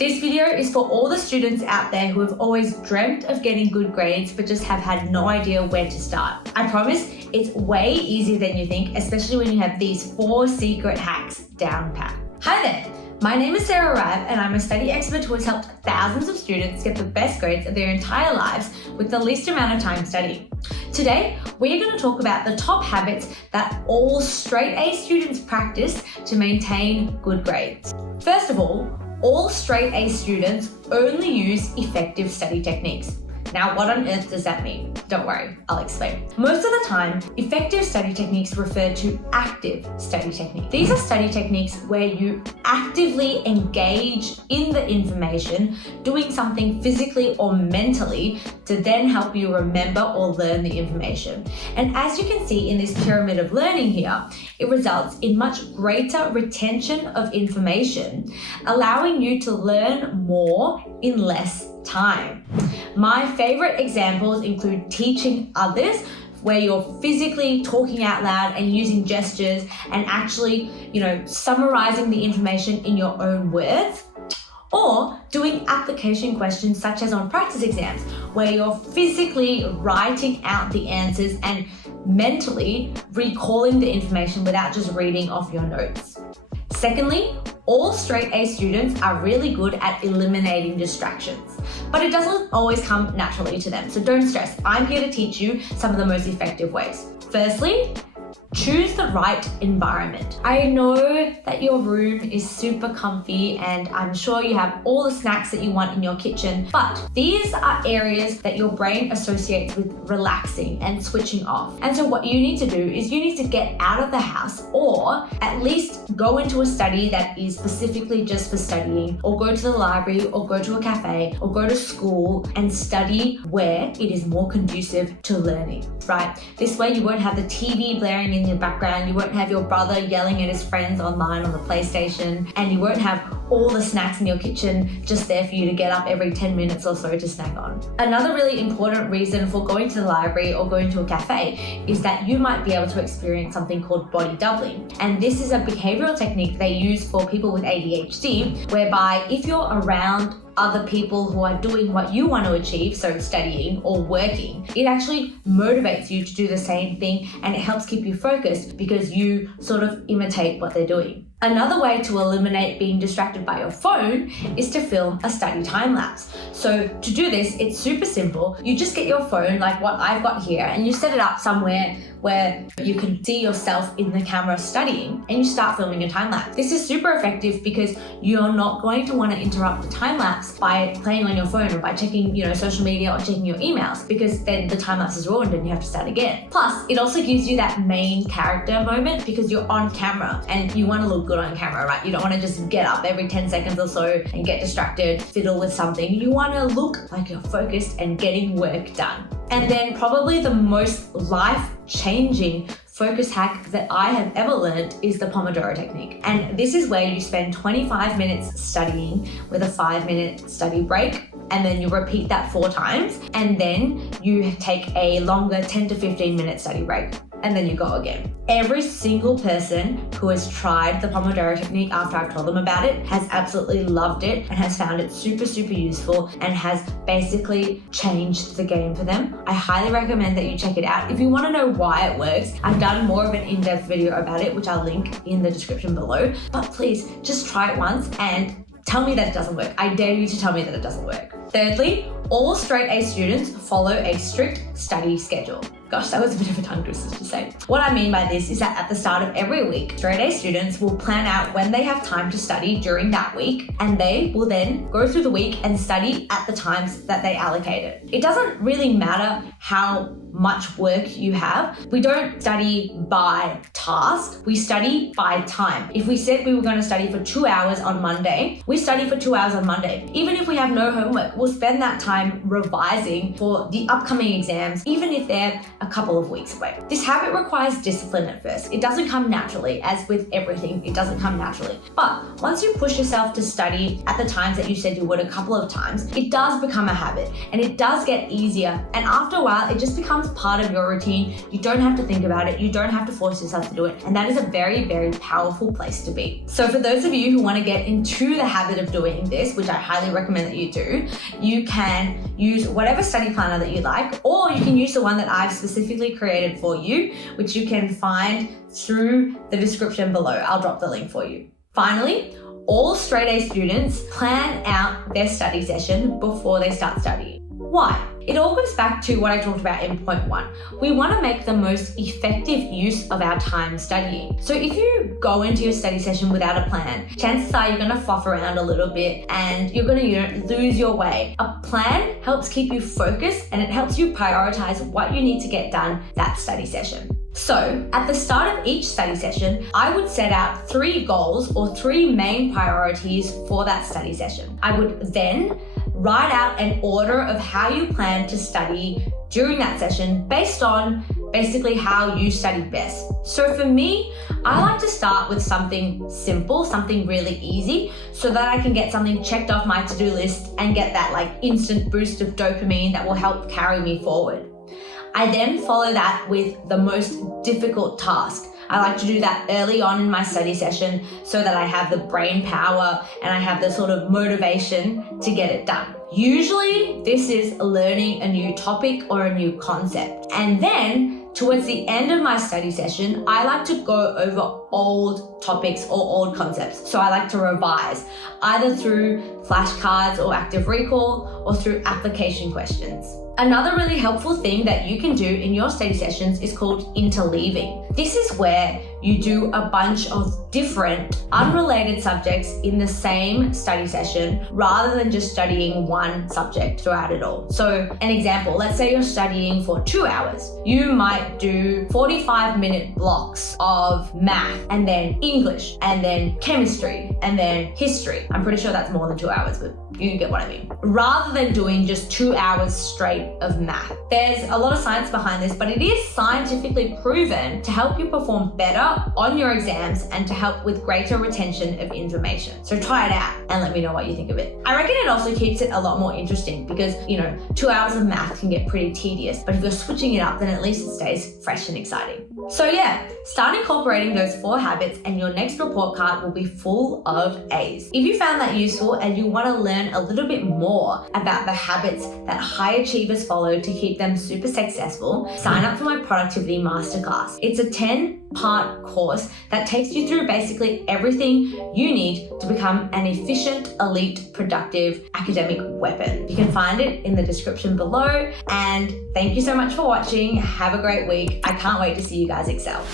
This video is for all the students out there who have always dreamt of getting good grades but just have had no idea where to start. I promise it's way easier than you think, especially when you have these 4 secret hacks down pat. Hi there, my name is Sarah Rabb and I'm a study expert who has helped thousands of students get the best grades of their entire lives with the least amount of time studying. Today, we're going to talk about the top habits that all straight A students practice to maintain good grades. First of all straight A students only use effective study techniques. Now, what on earth does that mean? Don't worry, I'll explain. Most of the time, effective study techniques refer to active study techniques. These are study techniques where you actively engage in the information, doing something physically or mentally to then help you remember or learn the information. And as you can see in this pyramid of learning here, it results in much greater retention of information, allowing you to learn more in less time. My favorite examples include teaching others, where you're physically talking out loud and using gestures and actually, summarizing the information in your own words, or doing application questions such as on practice exams, where you're physically writing out the answers and mentally recalling the information without just reading off your notes. Secondly, all straight A students are really good at eliminating distractions, but it doesn't always come naturally to them, so don't stress. I'm here to teach you some of the most effective ways. Firstly, choose the right environment. I know that your room is super comfy and I'm sure you have all the snacks that you want in your kitchen, but these are areas that your brain associates with relaxing and switching off. And so what you need to do is you need to get out of the house, or at least go into a study that is specifically just for studying, or go to the library, or go to a cafe, or go to school and study where it is more conducive to learning, right? This way you won't have the TV blaring in your background, you won't have your brother yelling at his friends online on the PlayStation, and you won't have all the snacks in your kitchen just there for you to get up every 10 minutes or so to snack on. Another really important reason for going to the library or going to a cafe is that you might be able to experience something called body doubling. And this is a behavioral technique they use for people with ADHD, whereby if you're around other people who are doing what you want to achieve, so studying or working, it actually motivates you to do the same thing and it helps keep you focused because you sort of imitate what they're doing. Another way to eliminate being distracted by your phone is to film a study time lapse. So to do this, it's super simple. You just get your phone like what I've got here and you set it up somewhere where you can see yourself in the camera studying and you start filming a time lapse. This is super effective because you're not going to want to interrupt the time lapse by playing on your phone or by checking, social media or checking your emails, because then the time lapse is ruined and you have to start again. Plus, it also gives you that main character moment because you're on camera and you want to look good on camera, right? You don't want to just get up every 10 seconds or so and get distracted, fiddle with something. You want to look like you're focused and getting work done. And then probably the most life-changing focus hack that I have ever learned is the Pomodoro technique. And this is where you spend 25 minutes studying with a 5-minute study break, and then you repeat that 4 times, and then you take a longer 10 to 15 minute study break, and then you go again. Every single person who has tried the Pomodoro technique after I've told them about it has absolutely loved it and has found it super, super useful and has basically changed the game for them. I highly recommend that you check it out. If you want to know why it works, I've done more of an in-depth video about it, which I'll link in the description below. But please just try it once and tell me that it doesn't work. I dare you to tell me that it doesn't work. Thirdly, all straight A students follow a strict study schedule. Gosh, that was a bit of a tongue twister to say. What I mean by this is that at the start of every week, straight A students will plan out when they have time to study during that week, and they will then go through the week and study at the times that they allocated. It doesn't really matter how much work you have. We don't study by task, we study by time. If we said we were going to study for 2 hours on Monday, we study for 2 hours on Monday. Even if we have no homework, will spend that time revising for the upcoming exams, even if they're a couple of weeks away. This habit requires discipline at first. It doesn't come naturally, as with everything, it doesn't come naturally. But once you push yourself to study at the times that you said you would a couple of times, it does become a habit and it does get easier. And after a while, it just becomes part of your routine. You don't have to think about it. You don't have to force yourself to do it. And that is a very, very powerful place to be. So for those of you who want to get into the habit of doing this, which I highly recommend that you do, you can use whatever study planner that you like, or you can use the one that I've specifically created for you, which you can find through the description below. I'll drop the link for you. Finally, all straight A students plan out their study session before they start studying. Why? It all goes back to what I talked about in point 1. We want to make the most effective use of our time studying. So if you go into your study session without a plan, chances are you're going to fluff around a little bit and you're going to lose your way. A plan helps keep you focused and it helps you prioritize what you need to get done that study session. So at the start of each study session, I would set out 3 goals or 3 main priorities for that study session. I would then write out an order of how you plan to study during that session based on basically how you study best. So for me, I like to start with something simple, something really easy, so that I can get something checked off my to-do list and get that like instant boost of dopamine that will help carry me forward. I then follow that with the most difficult task. I like to do that early on in my study session so that I have the brain power and I have the sort of motivation to get it done. Usually this is learning a new topic or a new concept. And then towards the end of my study session, I like to go over old topics or old concepts. So I like to revise either through flashcards or active recall or through application questions. Another really helpful thing that you can do in your study sessions is called interleaving. This is where you do a bunch of different unrelated subjects in the same study session rather than just studying one subject throughout it all. So an example, let's say you're studying for 2 hours. You might do 45-minute blocks of math and then English and then chemistry and then history. I'm pretty sure that's more than 2 hours, but you get what I mean. Rather than doing just 2 hours straight of math. There's a lot of science behind this, but it is scientifically proven to help you perform better on your exams and to help with greater retention of information. So try it out and let me know what you think of it. I reckon it also keeps it a lot more interesting because, 2 hours of math can get pretty tedious, but if you're switching it up, then at least it stays fresh and exciting. So yeah, start incorporating those 4 habits and your next report card will be full of A's. If you found that useful and you want to learn a little bit more about the habits that high achievers follow to keep them super successful, sign up for my productivity masterclass. It's a 10-part course that takes you through basically everything you need to become an efficient, elite, productive academic weapon. You can find it in the description below. And thank you so much for watching. Have a great week. I can't wait to see you guys excel.